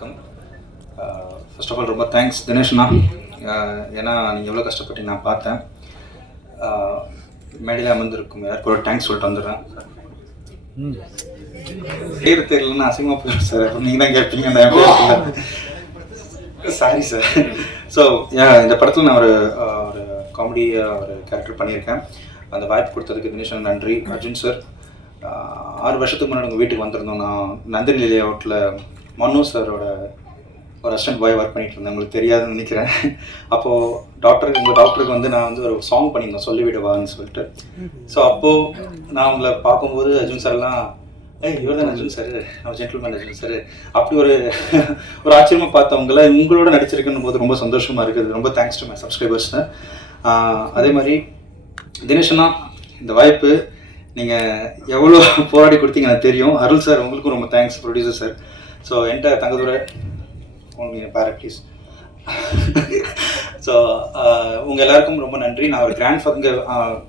வணக்கம். First of all ரொம்ப thanks தினேஷ்ண்ணா. ஏன்னா நீங்கள் எவ்வளோ கஷ்டப்பட்டு நான் பார்த்தேன். மேடையில் அமர்ந்திருக்கும் எல்லாருக்கும் ஒரு தேங்க்ஸ் சொல்லிட்டு வந்துடுறேன். பேர் தெரியலன்னு அசிங்கமாக போயிடும் சார். நீங்கள் தான் கேட்பீங்க. Sorry sir. ஸோ இந்த படத்தில் நான் ஒரு காமெடி ஒரு கேரக்டர் பண்ணியிருக்கேன். அந்த வாய்ப்பு கொடுத்ததுக்கு தினேஷன் நன்றி. அர்ஜுன் சார், 6 வருஷத்துக்கு முன்னாடி உங்கள் வீட்டுக்கு வந்திருந்தோம். நான் நந்தினி லே அவுட்டில் மனு சாரோட ஒரு அசிஸ்டன்ட் பாய் ஒர்க் பண்ணிகிட்டு இருந்தேன். உங்களுக்கு தெரியாதுன்னு நினைக்கிறேன். அப்போது உங்கள் டாக்டருக்கு வந்து நான் வந்து ஒரு சாங் பண்ணியிருந்தேன், சொல்லிவிடுவான்னு சொல்லிட்டு. ஸோ அப்போது நான் உங்களை பார்க்கும்போது அர்ஜுன் சார்லாம் இவர் தான் அர்ஜுன் சார், நம்ம ஜென்டில்மேன் அர்ஜுன் சார், அப்படி ஒரு ஆச்சரியமாக பார்த்தவங்கள உங்களோட நடிச்சிருக்குன்னு போது ரொம்ப சந்தோஷமாக இருக்குது. ரொம்ப தேங்க்ஸ் டு மை சப்ஸ்கிரைபர்ஸ்னு. அதே மாதிரி தினேஷனா, இந்த வாய்ப்பு நீங்கள் எவ்வளோ போராடி கொடுத்தீங்க எனக்கு தெரியும். அருள் சார் உங்களுக்கும் ரொம்ப தேங்க்ஸ், ப்ரொடியூசர் சார். ஸோ என்கிட்ட தங்கதுரை பாரு ப்ளீஸ். ஸோ உங்கள் எல்லாருக்கும் ரொம்ப நன்றி. நான் ஒரு கிராண்ட் ஃபாதருங்க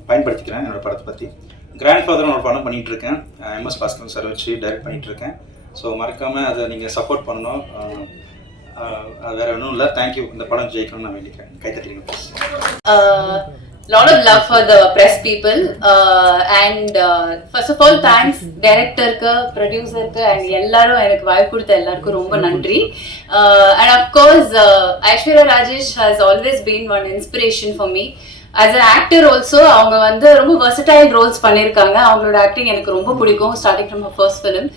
பயன்படுத்திக்கிறேன். என்னோடய படத்தை பற்றி கிராண்ட் ஃபாதர் ஒரு படம் பண்ணிகிட்ருக்கேன். MS பாஸ்கரன் சார் வச்சு டைரக்ட் பண்ணிகிட்ருக்கேன். ஸோ மறக்காமல் அதை நீங்கள் சப்போர்ட் பண்ணணும். அது வேறு ஒன்றும் இல்லை. தேங்க்யூ. இந்த படம் ஜெயிக்கணும்னு நான் வேண்டிக்கிறேன். கைத்தட்டிங்க please. Lot of love for the press people and first of all thanks director ku, producer ku and ellarum enakku vaayip kudutha ellarkum romba nandri. And of course Aishwarya Rajesh has always been one inspiration for me as an actor also. avanga vandu romba versatile roles pannirukanga. avangaloda acting enakku romba pidikum starting from her first film.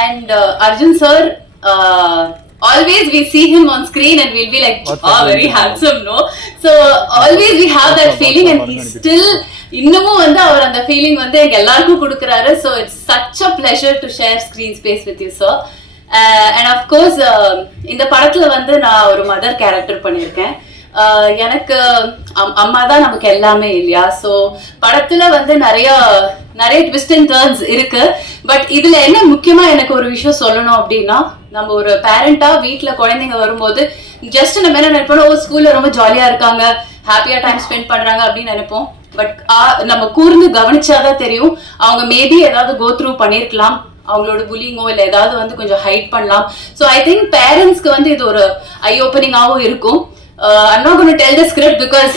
And Arjun sir, always we see him on screen and we'll be like, oh, very handsome, no? So always we have that feeling and he's still இன்னமும் வந்து அவர் அந்த feeling வந்து எங்க எல்லாருக்கும் கொடுக்குறாரு. So it's such a pleasure to share screen space with you sir. And of course இந்த படத்துல வந்து நான் ஒரு மதர் கேரக்டர் பண்ணியிருக்கேன். எனக்கு அம்மா தான் நமக்கு எல்லாமே இல்லையா. ஸோ படத்துல வந்து நிறைய ட்விஸ்ட் அண்ட் டர்ன்ஸ் இருக்கு. பட் இதுல என்ன முக்கியமா எனக்கு ஒரு விஷயம் சொல்லணும் அப்படின்னா, நம்ம ஒரு பேரண்டா வீட்டுல குழந்தைங்க வரும்போது ஜஸ்ட் நம்ம என்ன நினைப்போம், ஸ்கூல்ல ரொம்ப ஜாலியா இருக்காங்க, ஹாப்பியா டைம் ஸ்பெண்ட் பண்றாங்க அப்படின்னு நினைப்போம். பட் நம்ம கூர்ந்து கவனிச்சாதான் தெரியும் அவங்க மேபி ஏதாவது கோ த்ரூ பண்ணிருக்கலாம், அவங்களோட புல்லிங்கோ இல்லை ஏதாவது வந்து கொஞ்சம் ஹைட் பண்ணலாம். ஸோ ஐ திங்க் பேரண்ட்ஸ்க்கு வந்து இது ஒரு ஐ ஓப்பனிங்காகவும் இருக்கும். I'm not going to tell the script because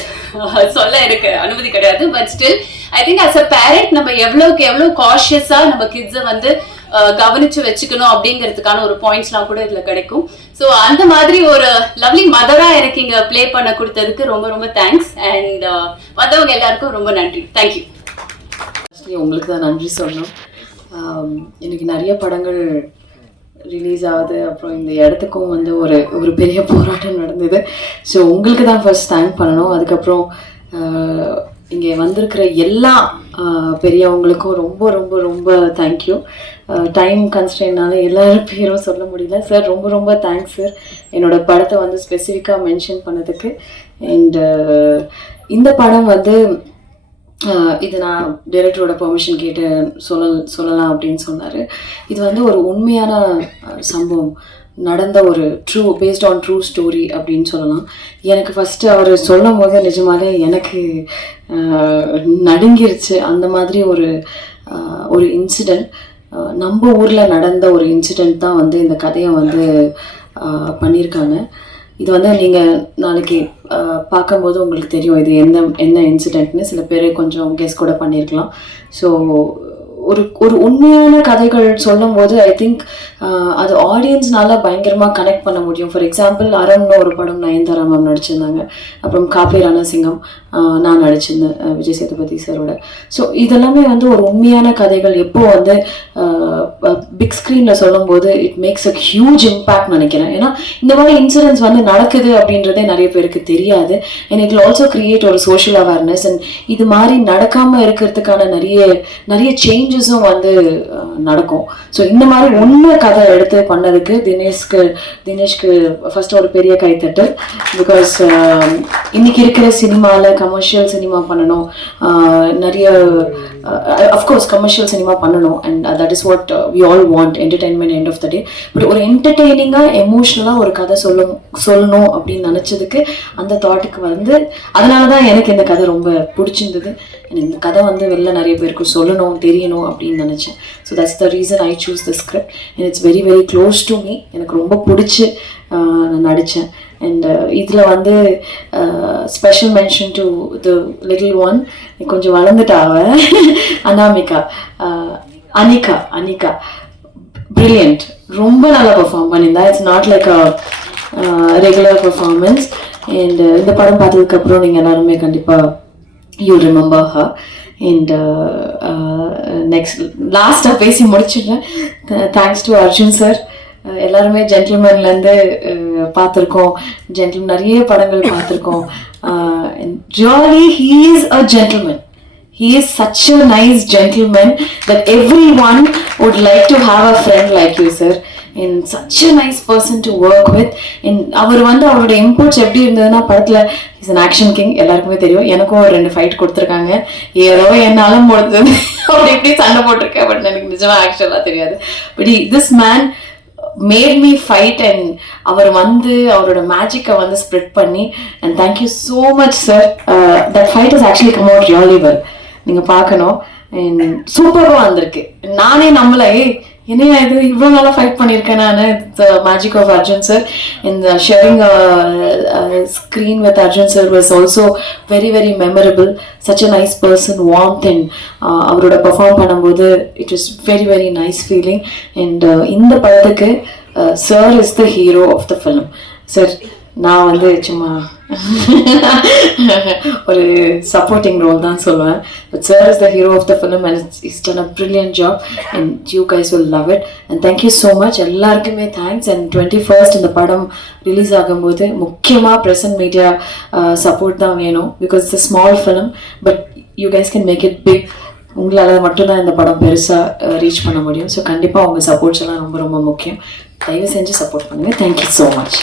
சொல்ல எனக்கு அனுமதி கிடையாது. But still I think as a parent நம்ம எவ்வளோக்கு எவ்வளோ காஷியஸா நம்ம கிட்ஸை வந்து கவனிச்சு வச்சுக்கணும் அப்படிங்கிறதுக்கான ஒரு பாயிண்ட்ஸ்லாம் கூட இதுல கிடைக்கும். ஸோ அந்த மாதிரி ஒரு லவ்லி மதரா எனக்கு இங்க பிளே பண்ண கொடுத்ததுக்கு ரொம்ப ரொம்ப தேங்க்ஸ். அண்ட் மற்றவங்க எல்லாருக்கும் ரொம்ப நன்றி. தேங்க்யூ. உங்களுக்கு தான் நன்றி சொல்லணும். எனக்கு நிறைய படங்கள் ரிலீஸ் ஆகுது. அப்புறம் இந்த இடத்துக்கும் வந்து ஒரு பெரிய போராட்டம் நடந்தது. ஸோ உங்களுக்கு தான் ஃபர்ஸ்ட் தேங்க் பண்ணணும். அதுக்கப்புறம் இங்கே வந்திருக்கிற எல்லா பெரியவங்களுக்கும் ரொம்ப ரொம்ப ரொம்ப தேங்க்யூ. டைம் கன்ஸ்ட்ரெயின்னால எல்லாரும் பேரும் சொல்ல முடியல. சார் ரொம்ப ரொம்ப தேங்க்ஸ் சார், என்னோடய படத்தை வந்து ஸ்பெசிஃபிக்காக மென்ஷன் பண்ணதுக்கு. அண்ட் இந்த படம் வந்து இது நான் டைரக்டரோட பெர்மிஷன் கேட்டு சொல்லலாம் அப்படின்னு சொன்னார். இது வந்து ஒரு உண்மையான சம்பவம் நடந்த ஒரு பேஸ்ட் ஆன் ட்ரூ ஸ்டோரி அப்படின்னு சொல்லலாம். எனக்கு ஃபஸ்ட்டு அவர் சொல்லும் போது நிஜமாலே எனக்கு நடுங்கிருச்சு. அந்த மாதிரி ஒரு இன்சிடெண்ட், நம்ம ஊரில் நடந்த ஒரு இன்சிடெண்ட் தான் வந்து இந்த கதையை வந்து பண்ணியிருக்காங்க. இது வந்து நீங்கள் நாளைக்கு பார்க்கும்போது உங்களுக்கு தெரியும் இது என்ன இன்சிடெண்ட்னு. சில பேர் கொஞ்சம் கெஸ் கூட பண்ணியிருக்கலாம். ஸோ ஒரு உண்மையான கதைகள் சொல்லும் போது ஐ திங்க் அது ஆடியன்ஸ்னால பயங்கரமாக கனெக்ட் பண்ண முடியும். ஃபார் எக்ஸாம்பிள் அரண்னு ஒரு படம் நயன்தாரா மேம் நடிச்சிருந்தாங்க. அப்புறம் காப்பே ரணசிங்கம் நான் நடிச்சிருந்தேன் விஜய் சேதுபதி சாரோட. ஸோ இதெல்லாமே வந்து ஒரு உண்மையான கதைகள். எப்போ வந்து பிக் ஸ்க்ரீனில் சொல்லும் போது it makes a huge impact நினைக்கிறேன். ஏன்னா இந்த மாதிரி இன்சிடென்ட்ஸ் வந்து நடக்குது அப்படின்றதே நிறைய பேருக்கு தெரியாது. And it will also create ஒரு சோஷியல் அவேர்னஸ். அண்ட் இது மாதிரி நடக்காமல் இருக்கிறதுக்கான நிறைய சேஞ்சஸும் வந்து நடக்கும். ஸோ இந்த மாதிரி உண்மை கதை எடுத்து பண்ணதுக்கு தினேஷ்க்கு ஃபர்ஸ்ட் ஒரு பெரிய கைத்தட்டு. பிகாஸ் இன்னைக்கு இருக்கிற சினிமாவில் கமர்ஷியல் சினிமா பண்ணணும், நிறைய அஃப்கோர்ஸ் கமர்ஷியல் சினிமா பண்ணணும். And that is what we all want, entertainment end of the day. But ஒரு என்டர்டெய்னிங்காக எமோஷ்னலாக ஒரு கதை சொல்லணும் அப்படின்னு நினச்சதுக்கு அந்த தாட்டுக்கு வந்து அதனால தான் எனக்கு இந்த கதை ரொம்ப பிடிச்சிருந்தது. எனக்கு இந்த கதை வந்து வெளில நிறைய பேருக்கு சொல்லணும் தெரியணும் அப்படின்னு நினச்சேன். So that's the reason I choose the script and it's very very close to me. எனக்கு ரொம்ப பிடிச்சி நான் நடித்தேன். அண்ட் இதில் வந்து special mention to the little one, கொஞ்சம் வளர்ந்துட்டாவ அனாமிகா, அனிகா பிரில்லியன்ட், ரொம்ப நல்லா பெர்ஃபார்ம் பண்ணியிருந்தா. It's not like a regular performance. And இந்த படம் பார்த்ததுக்கப்புறம் நீங்கள் எல்லாருமே கண்டிப்பாக you remember her. And next லாஸ்ட்டாக பேசி முடிச்சுட்டேன். Thanks to Arjun sir. எல்லாருமே ஜென்டில்மேன்லேருந்து பார்த்துருக்கோம், நிறைய படங்கள் பார்த்துருக்கோம். Really he is a gentleman. He is such a nice gentleman that everyone would like to have a friend like you, sir. And such a nice person to work with. And அவர் வந்து அவரோட inputs எப்படி இருந்ததுன்னா, படத்தில் is an action king, எல்லாருக்குமே தெரியும். எனக்கும் ஒரு 2 fight கொடுத்துருக்காங்க. ஏதோ என்னாலும் முடிஞ்சது அப்படி இப்படி சண்டை போட்டிருக்கேன். பட் எனக்கு நிஜமாக ஆக்சுவலாக தெரியாது. But this man made me fight and அவர் வந்து அவரோட மேஜிக்கை வந்து ஸ்ப்ரெட் பண்ணி. and thank you so much sir. That fight has actually come out really well. நீங்கள் பார்க்கணும். அண்ட் சூப்பராக வந்திருக்கு. நானே நம்மள என்னையா இது இவ்வளோ நாளாக ஃபைட் பண்ணியிருக்கேன் நான். The magic of Arjun sir. இந்த sharing screen with Arjun sir was also very very memorable. Such a nice person, warmth. And அவரோட பெர்ஃபார்ம் பண்ணும்போது it was very very nice feeling. And இந்த படத்துக்கு sir is the hero of the film. Sir நான் வந்து சும்மா ஒரு supporting role தான் சொல்லுவேன். But sir is the hero of the film and is done a brilliant job and you guys will love it. And thank you so much. எல்லாருக்குமே thanks. And 21st இந்த படம் release ஆகும்போது முக்கியமாக ப்ரெஸ் அண்ட் மீடியா சப்போர்ட் தான் வேணும். Because it's a small film but you guys can make it big. உங்களால் மட்டும்தான் இந்த படம் பெருசாக ரீச் பண்ண முடியும். ஸோ கண்டிப்பாக உங்கள் சப்போர்ட்ஸ் எல்லாம் ரொம்ப ரொம்ப முக்கியம். தயவு செஞ்சு சப்போர்ட் பண்ணுங்கள். Thank you so much.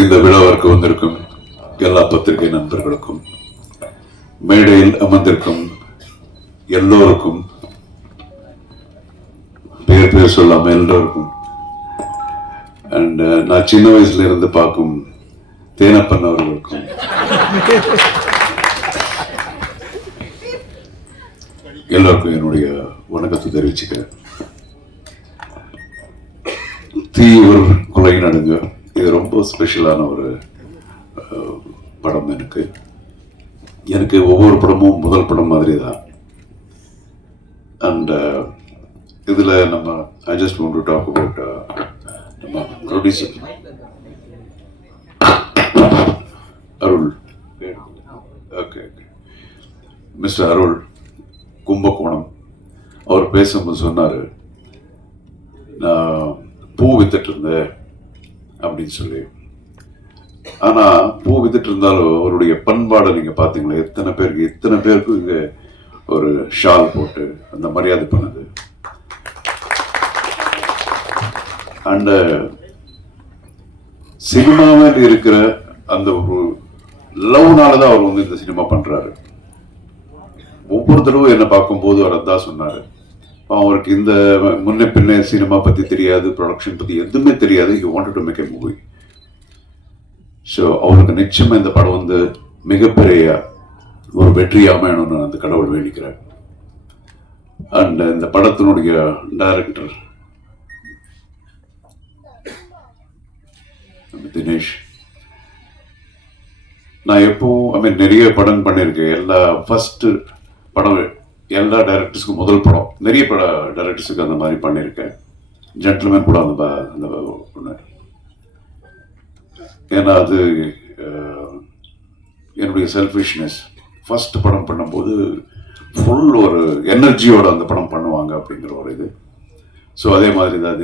இந்த விழாவிற்கு வந்திருக்கும் எல்லா பத்திரிகை நண்பர்களுக்கும், மேடையில் அமர்ந்திருக்கும் எல்லோருக்கும், பேர் சொல்லாம எல்லோருக்கும், அண்ட் நான் சின்ன வயசுல இருந்து பார்க்கும் தேனப்பன் அவர்களுக்கும், எல்லோருக்கும் என்னுடைய வணக்கத்தை தெரிவிச்சுக்கிறேன். தீயூர் கொலை நடுங்க, இது ரொம்ப ஸ்பெஷலான ஒரு படம். எனக்கு ஒவ்வொரு படமும் முதல் படம் மாதிரி தான். அண்ட் இதில் நம்ம I just want to talk about நம்ம producer Arul. Okay, mister Arul Kumbakonam. அவர் பேசும்போது சொன்னார், நான் பூ வித்துட்டு இருந்தேன் அப்படின்னு சொல்லி. ஆனா பூ வித்துட்டு இருந்தாலும் அவருடைய பண்பாடை நீங்க பாத்தீங்களா? எத்தனை பேருக்கு இங்க ஒரு ஷால் போட்டு அந்த மரியாதை பண்ணது. அண்ட் சினிமாவில் இருக்கிற அந்த ஒரு லவ்னாலதான் அவர் வந்து இந்த சினிமா பண்றாரு. ஒவ்வொரு தடவை என்ன பார்க்கும்போது அவர் அதான் சொன்னாரு, அவருக்கு இந்த முன்ன பின்ன சினிமா பத்தி தெரியாது, ப்ரொடக்ஷன் பத்தி எதுவுமே தெரியாது. He wanted to make a movie. So அவருக்கு நிச்சயமா இந்த படம் வந்து மிகப்பெரிய ஒரு வெற்றியா அமையணும்னு நான் அந்த கடவுள் வேண்டிக்கிறேன். அண்ட் இந்த படத்தினுடைய டைரக்டர் தினேஷ். நான் எப்பவும் நிறைய படம் பண்ணியிருக்கேன். ஃபர்ஸ்ட் படம் எல்லா டைரக்டர்ஸுக்கும் முதல் படம். நிறைய டைரக்டர்ஸுக்கு அந்த மாதிரி பண்ணியிருக்கேன். ஜென்டில்மேன் கூட அந்த ஒன்று. ஏன்னா அது என்னுடைய செல்ஃபிஷ்னஸ். ஃபர்ஸ்ட் படம் பண்ணும்போது ஃபுல் ஒரு எனர்ஜியோட அந்த படம் பண்ணுவாங்க அப்படிங்கிற ஒரு இது. ஸோ அதே மாதிரி தான்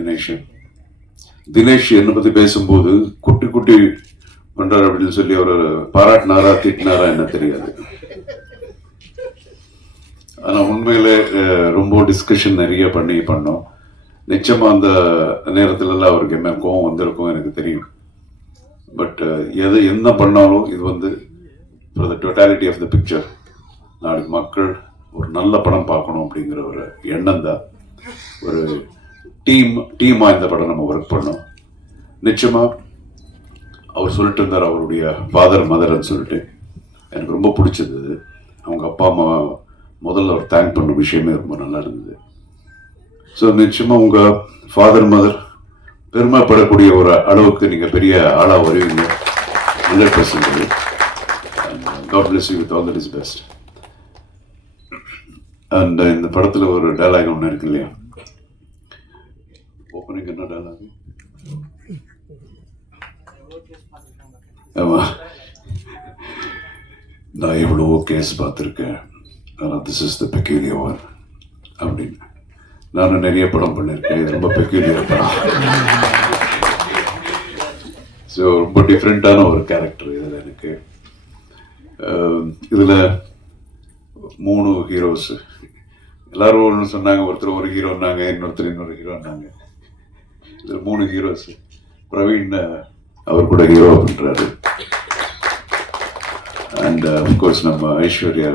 தினேஷ் என்னை பற்றி பேசும்போது குட்டி பண்றாரு அப்படின்னு சொல்லி அவர் பாராட்டினாரா திட்டினாரா என்ன தெரியாது. ஆனால் உண்மையிலே ரொம்ப டிஸ்கஷன் நிறைய பண்ணோம். நிச்சயமா அந்த நேரத்துலலாம் அவருக்கு என்ன கோவம் வந்திருக்கும் எனக்கு தெரியும். பட் என்ன பண்ணாலும் இது வந்து for the totality of the picture, நாளைக்கு மக்கள் ஒரு நல்ல படம் பார்க்கணும் அப்படிங்கிற ஒரு எண்ணம் தான். ஒரு டீமாக இந்த படம் நம்ம ஒர்க் பண்ணோம். நிச்சயமாக அவர் சொல்லிட்டு இருந்தார் அவருடைய ஃபாதர் மதர்ன்னு சொல்லிட்டு, எனக்கு ரொம்ப பிடிச்சது. அவங்க அப்பா அம்மா முதல்ல அவர் தேங்க் பண்ண விஷயமே ரொம்ப நல்லா இருந்தது. ஸோ நிச்சயமாக உங்கள் ஃபாதர் மதர் பெருமைப்படக்கூடிய ஒரு அளவுக்கு நீங்கள் பெரிய ஆளாக வருவீங்க 100%. God bless you with all that is best. And இந்த படத்தில் ஒரு டைலாக் ஒன்று இருக்கு இல்லையா, ஓப்பனிங் என்ன டைலாக்? ஆமாம், நான் எவ்வளவோ கேஸ் பார்த்துருக்கேன், ஆனால் this is the peculiar one அப்படின்னு. நானும் நிறைய படம் பண்ணியிருக்கேன், இது ரொம்ப பெக்யூலியர் படம். ஸோ ரொம்ப டிஃப்ரெண்ட்டான ஒரு கேரக்டர் இதில் எனக்கு. இதில் 3 ஹீரோஸ் எல்லாரும் ஒன்று சொன்னாங்க, ஒருத்தர் ஒரு ஹீரோன்னாங்க, இன்னொருத்தர் இன்னொரு ஹீரோன்னாங்க. இதில் 3 ஹீரோஸ். பிரவீன் அவர் கூட ஹீரோ பண்ணுறாரு. அண்ட் அஃப்கோர்ஸ் நம்ம ஐஸ்வர்யா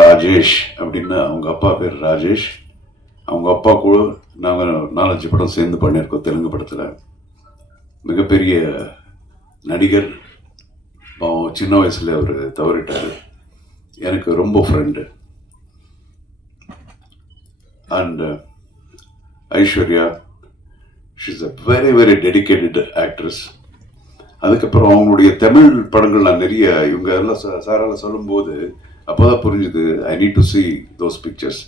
ராஜேஷ் அப்படின்னா அவங்க அப்பா பேர் ராஜேஷ். அவங்க அப்பா கூட நாங்கள் 4-5 படம் சேர்ந்து பண்ணியிருக்கோம் தெலுங்கு படத்தில். மிகப்பெரிய நடிகர். சின்ன வயசுல அவர் தவறிட்டார். எனக்கு ரொம்ப friend. And Aishwarya, she's a very very dedicated actress. அதுக்கப்புறம் அவங்களுடைய தமிழ் படங்கள் நான் நிறைய இவங்க எல்லாம் சாரால் சொல்லும்போது அப்போதான் புரிஞ்சுது, I need to C those pictures.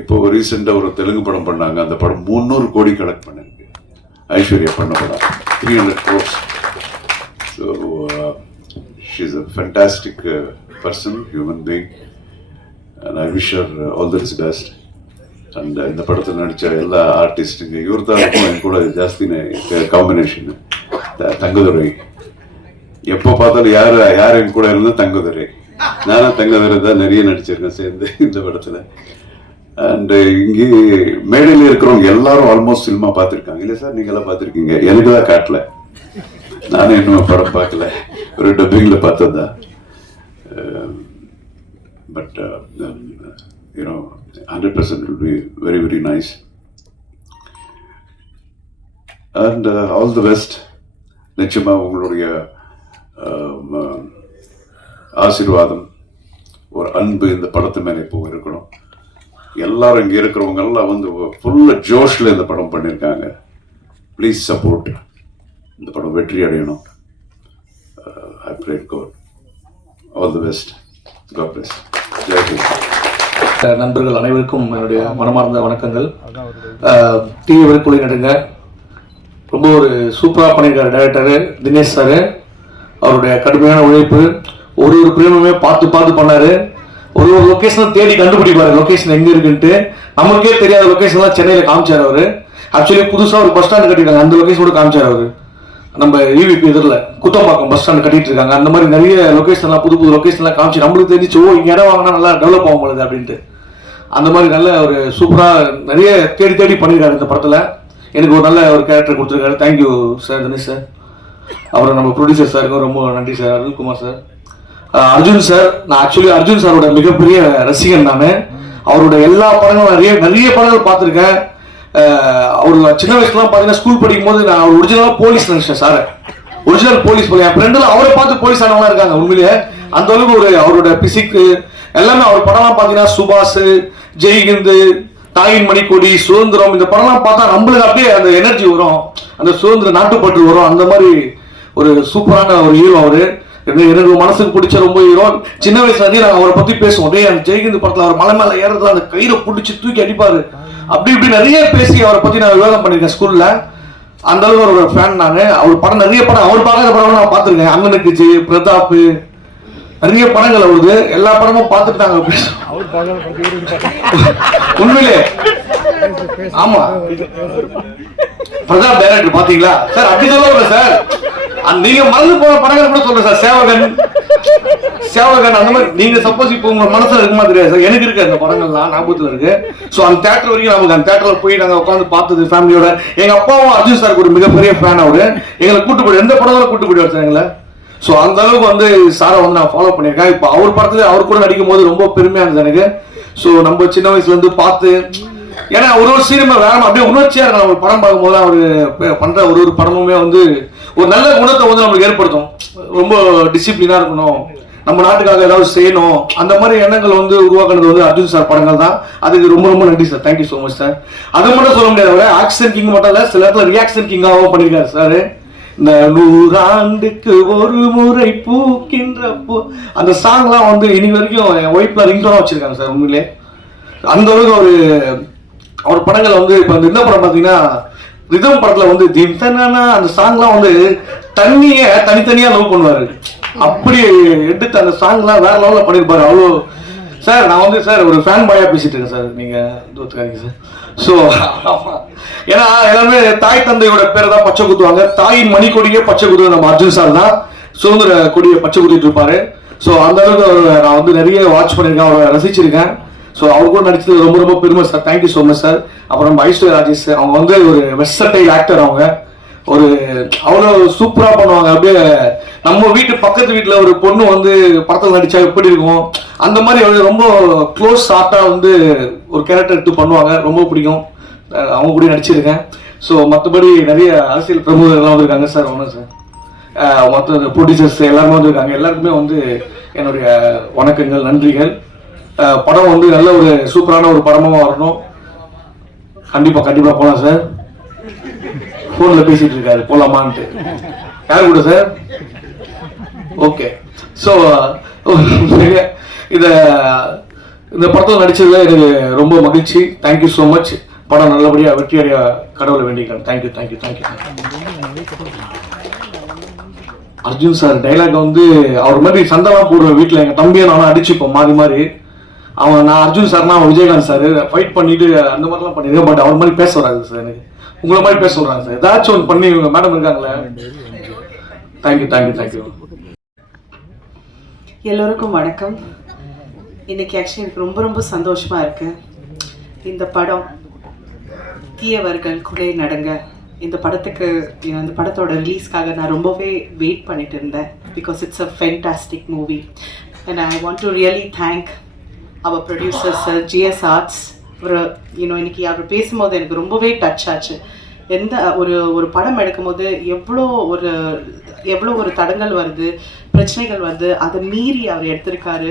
இப்போ ரீசெண்டாக ஒரு தெலுங்கு படம் பண்ணாங்க, அந்த படம் 300 கோடி கலெக்ட் பண்ணிருக்கு. ஐஸ்வர்யா பண்ண படம் 300 crores. So she's a fantastic person, human being. And I wish her all the best. And இந்த படத்தில் நடித்த எல்லா ஆர்டிஸ்ட்டுங்க, இவர் தான் இருக்கும் என் கூட ஜாஸ்தி காம்பினேஷன். தங்கதுரை, எப்போ பார்த்தாலும் யார் என் கூட இருந்தால் தங்கதுரை. நானும் தங்கதுரை தான் நிறைய நடிச்சிருக்கேன் சேர்ந்து இந்த படத்தில். அண்டு இங்கே மேடையில் இருக்கிறவங்க எல்லாரும் ஆல்மோஸ்ட் சினிமா பார்த்துருக்காங்க. இல்லை சார், நீங்களாம் பார்த்துருக்கீங்க, எனக்கு தான் காட்டல, நானும் இன்னும் படம் பார்க்கல, ஒரு டப்பிங்கில் பார்த்தது தான். But you know 100% will be very very nice. And all the best. நிச்சயமா உங்களுடைய ஆசீர்வாதம், ஒரு அன்பு இந்த படத்து மேலே இப்போ இருக்கணும். எல்லாரும் இங்கே இருக்கிறவங்க எல்லாம் வந்து ஃபுல்ல ஜோஷ்ல இந்த படம் பண்ணியிருக்காங்க. Please support. இந்த படம் வெற்றி அடையணும். I pray God. All the best. God bless. நண்பர்கள் அனைவருக்கும் என்னுடைய மனமார்ந்த வணக்கங்கள். டிவி வரைக்குள்ளே நடுங்க ரொம்ப ஒரு சூப்பராக பண்ணியிருக்காரு டைரக்டரு தினேஷ் சார். அவருடைய கடுமையான உழைப்பு, ஒரு பிரேமுமே பார்த்து பண்ணாரு. ஒரு லொக்கேஷனை தேடி கண்டுபிடிப்பாரு, லொக்கேஷன் எங்கே இருக்குன்ட்டு. நமக்கே தெரியாத லொக்கேஷன்லாம் சென்னையில் காமிச்சார் அவர். ஆக்சுவலி புதுசாக ஒரு பஸ் ஸ்டாண்டு கட்டியிருக்காங்க, அந்த லொக்கேஷன் கூட காமிச்சார் அவர். நம்ம ஈவிபி எதிரில் குத்தம்பாக்கம் பஸ் ஸ்டாண்டு கட்டிட்டு இருக்காங்க. அந்த மாதிரி நிறைய லொக்கேஷன்லாம் புது லொக்கேஷன்லாம் காமிச்சு நம்மளுக்கு தெரிஞ்சு, ஓ இங்கே இடம் வாங்கினா நல்லா டெவலப் ஆகும் பொழுது அப்படின்ட்டு. அந்த மாதிரி நல்ல ஒரு சூப்பராக நிறைய தேடி பண்ணியிருக்காரு இந்த படத்தில். எனக்கு ஒரு நல்ல ஒரு கேரக்டர் கொடுத்துருக்காரு. Thank you sir, Dinesh sir. அப்புறம் நம்ம ப்ரொடியூசர் சாருக்கும் ரொம்ப நன்றி sir. Arulkumar sir, Arjun sir. நான் ஆக்சுவலி அர்ஜுன் சாரோட மிகப்பெரிய ரசிகன் நான். அவரோட எல்லா படங்களும் நிறைய படங்கள் பார்த்துருக்கேன். அவர் சின்ன வயசுலாம் பார்த்தீங்கன்னா ஸ்கூல் படிக்கும் போது நான் அவர் ஒரிஜினலாக போலீஸ் நினைச்சேன் சார். ஒரிஜினல் போலீஸ் போல என் ஃப்ரெண்டில் அவரை பார்த்து போலீஸ் ஆனவங்களாம் இருக்காங்க. உண்மையிலேயே அந்த அளவுக்கு ஒரு அவரோட பிசிக்கு எல்லாமே. அவர் படம்லாம் பார்த்தீங்கன்னா சுபாஷ், ஜெய்ஹிந்த், தாயின் மணிக்கொடி, சுதந்திரம், இந்த படம்லாம் பார்த்தா நம்மளுக்கு அப்படியே அந்த எனர்ஜி வரும், அந்த சுதந்திர நாட்டுப்பற்று வரும். அந்த மாதிரி ஒரு சூப்பரான ஒரு ஹீரோ அவரு. எனக்கு மனசுக்கு பிடிச்ச ரொம்ப ஹீரோ. சின்ன வயசுல இருந்தே நாங்கள் அவரை பற்றி பேசுவோம். அப்படியே அந்த ஜெய்ஹிந்த் படத்தில் அவர் மலை மேலே ஏறதுல அந்த கயிறை பிடிச்சி தூக்கி அடிப்பாரு. அப்படி இப்படி நிறைய பேசி அவரை பற்றி நான் விவாதம் பண்ணியிருக்கேன் ஸ்கூல்ல. அந்த அளவுக்கு ஒரு ஃபேன் நான். அவர் படம் நிறைய படம், அவர் பார்க்காத படம் நான் பார்த்துருக்கேன். அங்கனுக்கு ஜெய், பிரதாப், நிறைய படங்கள் அவருது. எல்லா படமும் பார்த்துட்டு நாங்க உண்மையிலே. ஆமா, பிரதாப் டைரக்டர் பாத்தீங்களா சார்? அப்படி சொல்ல சார், நீங்க மறந்து போன படங்கள் கூட சொல்றேன் சார். சேவகன் அந்த மாதிரி நீங்க சப்போஸ் இப்போ உங்க மனசுல இருக்குமா தெரியாது சார், எனக்கு இருக்கு அந்த படங்கள்லாம் ஞாபகத்துல இருக்கு. ஸோ அந்த தேட்டர் வரைக்கும் நமக்கு அந்த தேட்டர்ல போய் நாங்கள் உட்காந்து பார்த்தது ஃபேமிலியோட. எங்க அப்பாவும் அர்ஜுன் சாருக்கு ஒரு மிகப்பெரிய ஃபேன் அவரு. எங்களை கூட்டு போய் எந்த படங்களும் கூட்டு போயிடுவார் சார் எங்களை. ஸோ அந்த அளவுக்கு வந்து சாரை வந்து நான் ஃபாலோ பண்ணியிருக்கேன். இப்போ அவர் படத்துல அவர் கூட நடிக்கும் போது ரொம்ப பெருமையா இருந்தது எனக்கு. ஸோ நம்ம சின்ன வயசுலேருந்து பார்த்து, ஏன்னா ஒரு சீனுமே வேற அப்படியே உணர்ச்சியாக இருக்கலாம். ஒரு படம் பார்க்கும்போது அவர் பண்ணுற ஒரு படமுமே வந்து ஒரு நல்ல குணத்தை வந்து நம்மளுக்கு ஏற்படுத்தும். ரொம்ப டிசிப்ளினாக இருக்கணும், நம்ம நாட்டுக்காக ஏதாவது செய்யணும், அந்த மாதிரி எண்ணங்கள் வந்து உருவாக்குறது வந்து அர்ஜுன் சார் படங்கள் தான். அதுக்கு ரொம்ப ரொம்ப நன்றி sir. Thank you so much sir. அது மட்டும் சொல்ல முடியாது, ஆக்ஷன் கிங் மட்டும் இல்லை, சில இடத்துல ரியாக்ஷன் கிங்காகவும் பண்ணியிருக்காரு சார். இந்த 100 ஆண்டுக்கு ஒரு முறை பூக்கின்ற பூ, அந்த சாங்லாம் வந்து இன்னைக்கு வரைக்கும் என் ஒய்ஃப்ல ரிங்டோனா வச்சிருக்காங்க சார். உண்மையிலே அந்த அளவுக்கு அவர் படங்கள் வந்து இப்போ இந்த படம் பார்த்தீங்கன்னா ரிதம் படத்துல வந்து திம்தனா அந்த சாங்லாம் வந்து தண்ணியை தனித்தனியா லவ் பண்ணுவாரு. அப்படி எடுத்து அந்த சாங்லாம் வேற லெவலில் பண்ணியிருப்பாரு. அவ்வளோ சார், நான் வந்து சார் ஒரு ஃபேன் பாயா பேசிட்டு இருக்கேன் சார், நீங்க தோத்துக்காதீங்க சார். ஸோ ஏன்னா எல்லாருமே தாய் தந்தையோட பேரை தான் பச்சை குத்துவாங்க. தாயின் மணிக்கொடியே பச்சை குத்துவது நம்ம அர்ஜுன் சார் தான். சுதந்திர கொடியை பச்சை குத்திட்டு இருப்பாரு. ஸோ அந்த அளவுக்கு நான் வந்து நிறைய வாட்ச் பண்ணியிருக்கேன், அவரை ரசிச்சிருக்கேன். ஸோ அவர் கூட நடிச்சது ரொம்ப ரொம்ப பெருமை sir. Thank you so much sir. அப்புறம் நம்ம ஐஸ்வர்யா ராஜேஷ், அவங்க வந்து ஒரு வெர்சடைல் ஆக்டர். அவங்க ஒரு அவ்வளோ சூப்பராக பண்ணுவாங்க. அப்படியே நம்ம வீட்டு பக்கத்து வீட்டில் ஒரு பொண்ணு வந்து படத்தில் நடித்தா எப்படி இருக்கும் அந்த மாதிரி ரொம்ப க்ளோஸ் ஷார்ட்டாக வந்து ஒரு கேரக்டர் எடுத்து பண்ணுவாங்க. ரொம்ப பிடிக்கும், அவங்க கூட நடிச்சிருக்கேன். ஸோ மற்றபடி நிறைய அரசியல் பிரமுகர்கள்லாம் வந்திருக்காங்க சார். ஒன்றும் சார் மற்ற ப்ரொடியூசர்ஸ் எல்லாருமே வந்திருக்காங்க. எல்லாருக்குமே வந்து என்னுடைய வணக்கங்கள், நன்றிகள். படம் வந்து நல்ல ஒரு சூப்பரான ஒரு படமாக வரணும். கண்டிப்பாக போகலாம் சார். ஃபோனில் பேசிகிட்டு இருக்காரு, போகலாமான்ட்டு. யார் கூட சார்? ஓகே. ஸோ இந்த படத்தில் நடிச்சதுல எனக்கு ரொம்ப மகிழ்ச்சி. Thank you so much. படம் நல்லபடியாக வெற்றியடைய கடவுளை வேண்டிக்கிறேன். தேங்க்யூ. அர்ஜுன் சார் டைலாக் வந்து அவர் மாதிரி சண்டெல்லாம் போடுவேன் வீட்டில். எங்கள் தம்பியை நானும் அடிச்சுப்போம் மாறி மாறி. நான் அர்ஜுன் சார்னா அவன் விஜயகாந்த் சார் ஃபைட் பண்ணிட்டு அந்த மாதிரிலாம் பண்ணியிருக்கேன். பட் அவர் மாதிரி பேச வராது சார், எனக்கு உங்களை மாதிரி பேச சொல்கிறாங்க சார். ஏதாச்சும் ஒன்று பண்ணி மேடம் இருக்காங்களே. தேங்க்யூ. எல்லோருக்கும் வணக்கம். இன்னைக்கு ஆக்சுவலி எனக்கு ரொம்ப ரொம்ப சந்தோஷமாக இருக்கு. இந்த படம் தீயவர்கள் குலை நடங்க, இந்த படத்துக்கு இந்த படத்தோட ரிலீஸ்க்காக நான் ரொம்பவே வெயிட் பண்ணிட்டு இருந்தேன். Because it's a fantastic movie and I want to really thank our producer sir GS Arts. ஒரு இன்னைக்கு அவர் பேசும்போது எனக்கு ரொம்பவே டச் ஆச்சு. எந்த ஒரு படம் எடுக்கும்போது எவ்வளோ ஒரு தடங்கள் வருது, பிரச்சனைகள் வருது, அதை மீறி அவர் எடுத்திருக்காரு.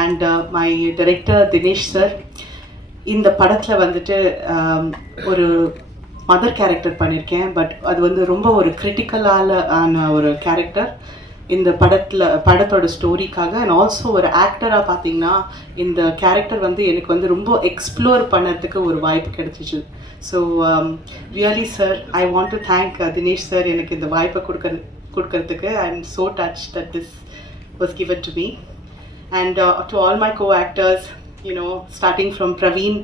And my director Dinesh sir இந்த படத்தில் வந்துட்டு ஒரு மதர் கேரக்டர் பண்ணியிருக்கேன். பட் அது வந்து ரொம்ப ஒரு கிரிட்டிக்கலான ஒரு கேரக்டர் இந்த படத்தோட ஸ்டோரிக்காக. அண்ட் ஆல்சோ ஒரு ஆக்டராக பார்த்தீங்கன்னா இந்த கேரக்டர் வந்து எனக்கு வந்து ரொம்ப எக்ஸ்ப்ளோர் பண்ணுறதுக்கு ஒரு வாய்ப்பு கிடைச்சிச்சு. So really sir, I want to thank Dinesh sir எனக்கு இந்த வாய்ப்பை கொடுக்கறதுக்கு. I am so touch that this was given to me. And to all my co-actors, starting from Praveen,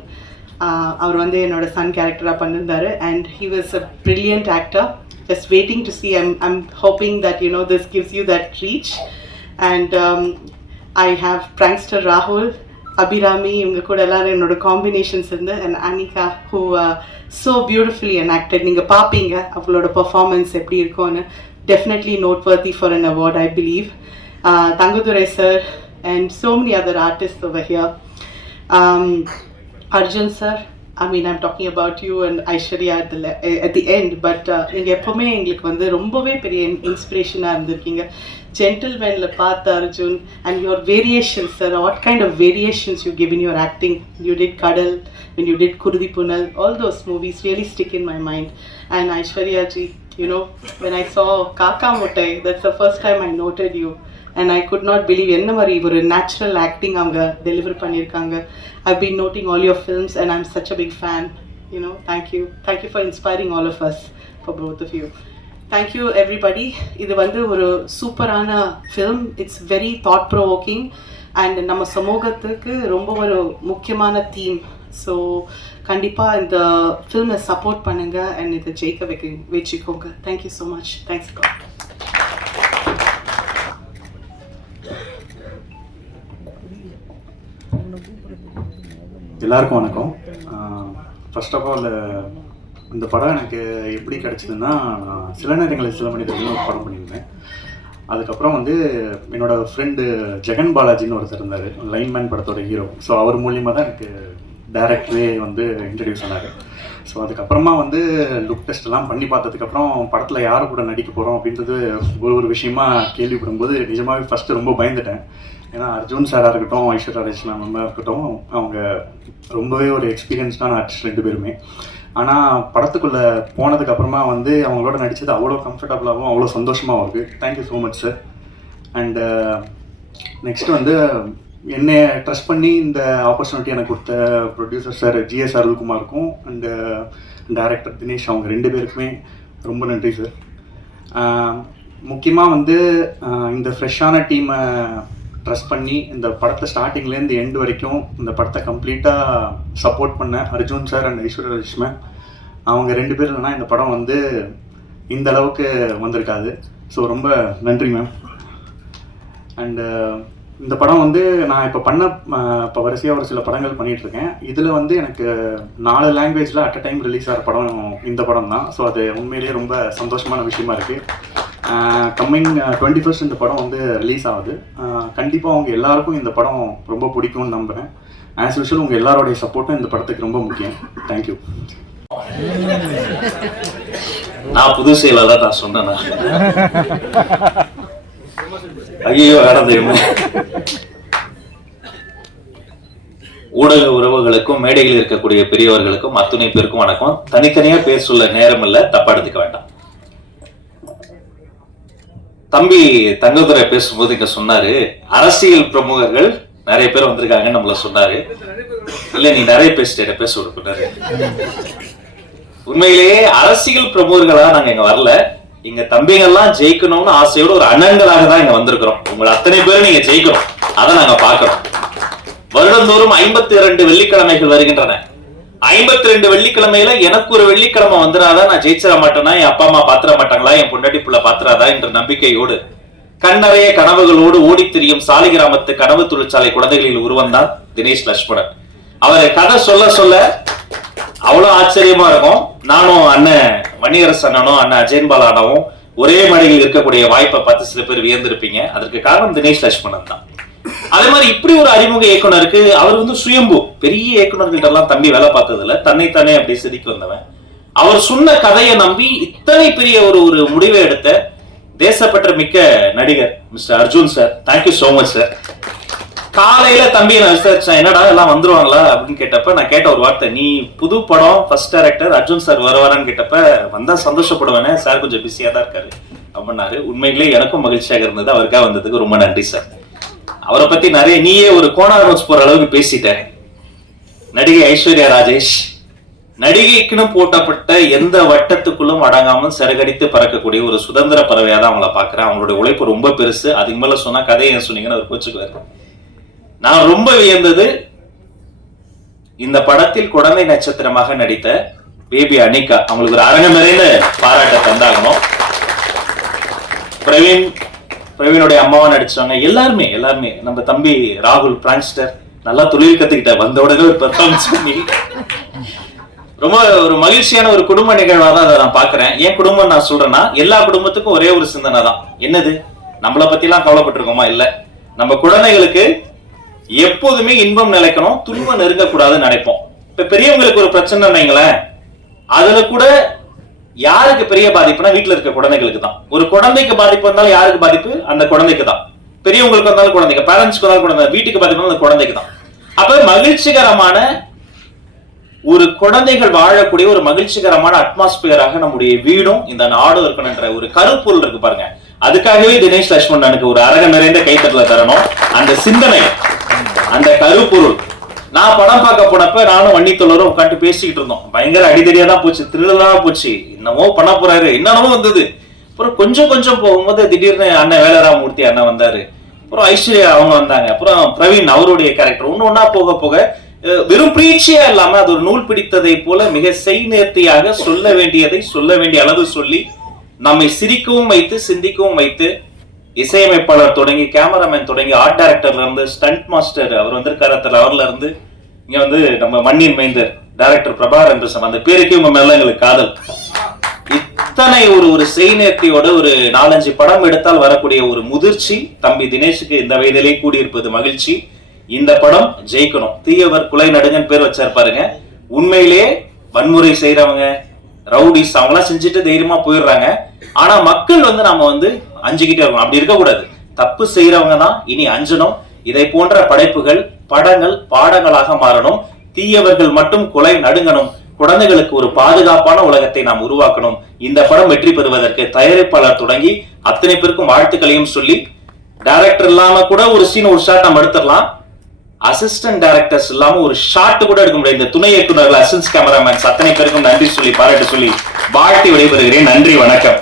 அவர் வந்து என்னோட சன் கேரக்டராக பண்ணியிருந்தாரு. And he was a brilliant actor. Just waiting to see. I'm hoping that this gives you that reach. And I have prankster Rahul, Abhirami, இவங்க கூட எல்லாரும் என்னோட combinations இருந்து, and Anika who so beautifully enacted. நீங்க பாப்பீங்க அவங்களோட performance எப்படி இருக்கும்னு. Definitely noteworthy for an award, I believe. Thangudurai sir and so many other artists over here. Arjun sir, I mean, I'm talking about you and Aishwarya at the end, but நீங்க எப்பவுமே எங்களுக்கு வந்து ரொம்பவே பெரிய இன்ஸ்பிரேஷனாக இருந்திருக்கீங்க. ஜென்டில்மேன்ல பார்த்த Arjun and your variations, sir, what kind of variations you give in your acting. You did Kadal, when you did Kurudi Punal, all those movies really stick in my mind. And Aishwarya ji, when I saw Kaka Muttai, that's the first time I noted you. And I could not believe என்ன மாதிரி ஒரு natural acting அவங்க deliver பண்ணியிருக்காங்க. I've been noting all your films and I'm such a big fan. Thank you for inspiring all of us, for both of you. Thank you everybody. இது வந்து ஒரு சூப்பரான film. It's very thought provoking and நம்ம சமூகத்துக்கு ரொம்ப ஒரு முக்கியமான theme. So கண்டிப்பாக இந்த ஃபில்மை சப்போர்ட் பண்ணுங்க அண்ட் இதை ஜெயிக்க வச்சுக்கோங்க. Thank you so much. Thanks God. எல்லாருக்கும் வணக்கம். ஃபர்ஸ்ட் ஆஃப் ஆல் இந்த படம் எனக்கு எப்படி கிடச்சிதுன்னா, நான் சில நேரங்களில் சில மனிதர்கள் ஒரு படம் பண்ணியிருந்தேன். அதுக்கப்புறம் வந்து என்னோட ஃப்ரெண்டு ஜெகன் பாலாஜின்னு ஒருத்தர் இருந்தார், லைன்மேன் படத்தோட ஹீரோ. ஸோ அவர் மூலியமாக தான் எனக்கு டேரக்டரே வந்து இன்ட்ரடியூஸ் ஆனார். ஸோ அதுக்கப்புறமா வந்து லுக் டெஸ்ட்லாம் பண்ணி பார்த்ததுக்கப்புறம் படத்தில் யார் கூட நடிக்க போகிறோம் அப்படின்றது ஒரு விஷயமா கேள்விப்படும்போது நிஜமாகவே ஃபஸ்ட்டு ரொம்ப பயந்துட்டேன். ஏன்னா அர்ஜுன் சாராக இருக்கட்டும், ஐஸ்வர்யா ராஜேஷ்னா மேமாக இருக்கட்டும், அவங்க ரொம்பவே ஒரு எக்ஸ்பீரியன்ஸ்டான ஆர்டிஸ்ட் 2 பேருமே. ஆனால் படத்துக்குள்ளே போனதுக்கப்புறமா வந்து அவங்களோட நடித்தது அவ்வளோ கம்ஃபர்டபுளாகவும் அவ்வளோ சந்தோஷமாகவும் இருக்குது. Thank you so much sir. And next வந்து என்னை ட்ரஸ்ட் பண்ணி இந்த ஆப்பர்ச்சுனிட்டி எனக்கு கொடுத்த ப்ரொடியூசர் சார் ஜிஎஸ் அருள்குமாருக்கும் அண்டு டைரக்டர் தினேஷ், அவங்க 2 பேருக்குமே ரொம்ப நன்றி சார். முக்கியமாக வந்து இந்த ஃப்ரெஷ்ஷான டீமை ட்ரஸ்ட் பண்ணி இந்த படத்தை ஸ்டார்டிங்லேருந்து எண்டு வரைக்கும் இந்த படத்தை கம்ப்ளீட்டாக சப்போர்ட் பண்ண அர்ஜுன் சார் அண்ட் ஐஸ்வர்யா ராஜேஷ்மே, அவங்க 2 பேர் இல்லைனா இந்த படம் வந்து இந்த அளவுக்கு வந்திருக்காது. ஸோ ரொம்ப நன்றி மேம். அண்டு இந்த படம் வந்து நான் இப்போ வரிசையாக ஒரு சில படங்கள் பண்ணிகிட்ருக்கேன். இதில் வந்து எனக்கு 4 லாங்குவேஜில் அட் அ டைம் ரிலீஸ் ஆகிற படம் இந்த படம் தான். ஸோ அது உண்மையிலேயே ரொம்ப சந்தோஷமான விஷயமா இருக்குது. கம்மிங் 21st இந்த படம் வந்து ரிலீஸ் ஆகுது. கண்டிப்பாக அவங்க எல்லாருக்கும் இந்த படம் ரொம்ப பிடிக்கும்னு நம்புகிறேன். ஆஸ் யூஷுவல் உங்கள் எல்லாரோடைய சப்போர்ட்டும் இந்த படத்துக்கு ரொம்ப முக்கியம். தேங்க்யூ. நான் புது செயலாக தான் நான் சொன்னேன். ஐயோ வேணாம். ஊடக உறவுகளுக்கும் மேடையில் இருக்கக்கூடிய பெரியவர்களுக்கும் அத்துணை பேருக்கும் வணக்கம். தனித்தனியா பேர் சொல்ல நேரம் இல்ல, தப்பா எடுத்துக்க வேண்டாம். தம்பி தங்கதுரை பேசும்போது இங்க சொன்னாரு, அரசியல் பிரமுகர்கள் நிறைய பேர் வந்திருக்காங்கன்னு நம்மள சொன்னாரு. இல்ல நீ நிறைய பேசிட்ட, பேச விடுறாரு. உண்மையிலேயே அரசியல் பிரமுகர்களா நாங்க இங்க வரல. இங்க தம்பிங்கெல்லாம் ஜெயிக்கணும்னு ஆசையோட ஒரு அண்ணன்களாக தான் இங்க வந்திருக்கிறோம். உங்களை அத்தனை பேரும் நீங்க ஜெயிக்கணும், அதை நாங்க பாக்குறோம். வருடந்தோறும் 52 வெள்ளிக்கிழமைகள் வருகின்றன. 52 வெள்ளிக்கிழமையில எனக்கு ஒரு வெள்ளிக்கிழமை வந்துடாதான் நான் ஜெயிச்சிட மாட்டேன்னா, என் அப்பா அம்மா பாத்திர மாட்டாங்களா, என் பொண்டாட்டி புள்ள பாத்திராதா என்ற நம்பிக்கையோடு கண்ணறைய கனவுகளோடு ஓடி திரியும் சாலிகிராமத்து கனவு தொழிற்சாலை குழந்தைகளில் உருவந்தான் தினேஷ் லட்சுமணன். அவரை கதை சொல்ல சொல்ல அவ்வளவு ஆச்சரியமா இருக்கும். நானும் அண்ணன் மணியரசு அண்ணனும் அண்ணன் அஜயன் பாலானவும் ஒரே மேடையில் இருக்கக்கூடிய வாய்ப்பை பார்த்து சில பேர் வியந்திருப்பீங்க. அதற்கு காரணம் தினேஷ் லட்சுமணன் தான். அதே மாதிரி இப்படி ஒரு அறிமுக இயக்குனருக்கு அவர் வந்து சுயம்பு, பெரிய இயக்குனர்கள்ட்ட எல்லாம் தம்பி வேலை பார்த்ததுல தன்னைத்தானே அப்படி செதுக்கி வந்தவன். அவர் சொன்ன கதையை நம்பி இத்தனை பெரிய ஒரு முடிவை எடுத்த தேசப்பற்ற மிக்க நடிகர் mister Arjun sir. Thank you so much sir. காலையில தம்பி நான் விசாரிச்சேன், என்னடா எல்லாம் வந்துருவாங்களா அப்படின்னு கேட்டப்ப நான் கேட்ட ஒரு வார்த்தை, நீ புது படம் ஃபர்ஸ்ட் டைரக்டர் அர்ஜுன் சார் வருவாரான்னு கேட்டப்ப வந்தா சந்தோஷப்படுவேனே சார், கொஞ்சம் பிஸியா தான் இருக்காரு அப்படின்னாரு. உண்மையிலேயே எனக்கும் மகிழ்ச்சியாக இருந்தது. அவருக்காக வந்ததுக்கு ரொம்ப நன்றி சார். அவரை பத்தி நிறைய நீயே ஒரு கோனார் நோட்ஸ் போற அளவுக்கு பேசிட்டேன். நடிகை ஐஸ்வர்யா ராஜேஷ் நடிகைக்குன்னு போட்டப்பட்ட எந்த வட்டத்துக்குள்ளும் அடங்காமல் சிறகடித்து பறக்கக்கூடிய ஒரு சுதந்திர பறவையா தான் அவங்கள பாக்குறேன். அவங்களுடைய உழைப்பு ரொம்ப பெருசு. அதுக்கு மேல சொன்னா கதையை ஏன் சொன்னீங்கன்னு அவர் கோச்சுக்குவாரு. நான் ரொம்ப வியந்தது, இந்த படத்தில் குழந்தை நட்சத்திரமாக நடித்த பேபி அனிகா. அவங்களுக்கு ஒரு அரங்கமறைன்னு பாராட்ட தந்தாகணும். பிரவீனுடைய அம்மாவா நடிச்சாங்க. எல்லாருமே நம்ம தம்பி ராகுல் பிரான்ஸ்டர் நல்லா தொழில் கத்துக்கிட்ட, வந்த உடனே ஒரு பெர்ஃபார்மன்ஸ் பண்ணி ரொம்ப ஒரு மகிழ்ச்சியான ஒரு குடும்ப நிகழ்வா தான் அதை நான் பாக்குறேன். ஏன் குடும்பம் நான் சொல்றேன்னா, எல்லா குடும்பத்துக்கும் ஒரே ஒரு சிந்தனை தான். என்னது, நம்மளை பத்தி எல்லாம் கவலைப்பட்டிருக்கோமா? இல்ல, நம்ம குழந்தைகளுக்கு எப்போதுமே இன்பம் நிலைக்கணும், துன்பம் நெருங்கக்கூடாதுன்னு நினைப்போம். இப்ப பெரியவங்களுக்கு ஒரு பிரச்சனை வைங்களேன், அதுல கூட யாருக்கு பெரிய பாதிப்புனா வீட்டுல இருக்க குழந்தைகளுக்கு தான். ஒரு குழந்தைக்கு பாதிப்பு வந்தாலும் யாருக்கு பாதிப்பு? அந்த குழந்தைக்கு தான். பெரியவங்களுக்கு வந்தாலும் குழந்தைக்கு, பேரண்ட்ஸ்க்கு வந்தாலும் குழந்தை, வீட்டுக்கு பாதிப்பு அந்த குழந்தைக்கு தான். அப்ப மகிழ்ச்சிகரமான ஒரு குழந்தைகள் வாழக்கூடிய ஒரு மகிழ்ச்சிகரமான அட்மாஸ்பியராக நம்முடைய வீடும் இந்த நாடும் இருக்கணும்ன்ற ஒரு கருப்பொருள் இருக்கு பாருங்க. அதுக்காகவே தினேஷ் லட்சுமணனுக்கு ஒரு அரங்க நிறைந்த கைத்தட்டல தரணும். அந்த சிந்தனை, அந்த கருப்பொருள். நான் படம் பார்க்க போனப்ப நானும் வன்னித்தொழரும் உட்காந்து பேசிக்கிட்டு இருந்தோம். பயங்கர அடிதடியா தான் போச்சு, திருடலா போச்சு, என்னமோ பண்ண போறாரு, என்னென்னமோ வந்தது. அப்புறம் கொஞ்சம் போகும்போது திடீர்னு அண்ணன் வேலராமூர்த்தி அண்ணன் வந்தாரு, அப்புறம் ஐஸ்வர்யா அவங்க வந்தாங்க, அப்புறம் பிரவீன் அவருடைய கேரக்டர். ஒண்ணு போக வெறும் பிரீச்சியா இல்லாம அது ஒரு நூல் பிடித்ததை போல மிக செய்நேர்த்தியாக சொல்ல வேண்டியதை சொல்ல வேண்டிய அளவு சொல்லி நம்மை சிரிக்கவும் வைத்து சிந்திக்கவும் வைத்து, இசையமைப்பாளர் தொடங்கி கேமராமேன் தொடங்கி ஆர்ட் டைரக்டர்ல இருந்து ஸ்டண்ட் மாஸ்டர் அவர் வந்திருக்காரு, அவர்ல இருந்து இங்க வந்து நம்ம மண்ணின் மைந்தர் டைரக்டர் பிரபாகரன், அந்த பேருக்கே உங்க மேல எங்களுக்கு காதல். இத்தனை ஒரு செய்நேர்த்தியோட ஒரு 4-5 படம் எடுத்தால் வரக்கூடிய ஒரு முதிர்ச்சி தம்பி தினேஷுக்கு இந்த வயதிலே கூடியிருப்பது மகிழ்ச்சி. இந்த படம் ஜெயிக்கணும். தீயவர் குலை நடுங்கன்னு பேர் வச்சிருப்பாருங்க. உண்மையிலே வன்முறை செய்யறவங்க, ரவுடிஸ் அவங்களாம் செஞ்சுட்டு தைரியமா போயிடுறாங்க. ஆனா மக்கள் நாம அஞ்சுக்கிட்டே இருக்கணும். அப்படி இருக்கக்கூடாது. தப்பு செய்யறவங்க தான் இனி அஞ்சணும். இதை போன்ற படைப்புகள், படங்கள் பாடங்களாக மாறணும். தீயவர்கள் மட்டும் குலை நடுங்கணும். குழந்தைகளுக்கு ஒரு பாதுகாப்பான உலகத்தை நாம் உருவாக்கணும். இந்த படம் வெற்றி பெறுவதற்கு தயாரிப்பாளர் தொடங்கி அத்தனை பேருக்கும் வாழ்த்துக்களையும் சொல்லி, டைரக்டர் இல்லாம கூட ஒரு சீன் ஒரு ஷாட் நம்ம எடுத்துடலாம். அசிஸ்டன்ட் டைரக்டர்ஸ் இல்லாம ஒரு ஷாட் கூட எடுக்க முடியாது. இந்த துணை இயக்குநர்கள், அசிஸ்டன்ட் கேமராமேன்ஸ் அத்தனை பேருக்கும் நன்றி சொல்லி பாராட்டு சொல்லி வாழ்த்தி விடைபெறுகிறேன். நன்றி, வணக்கம்.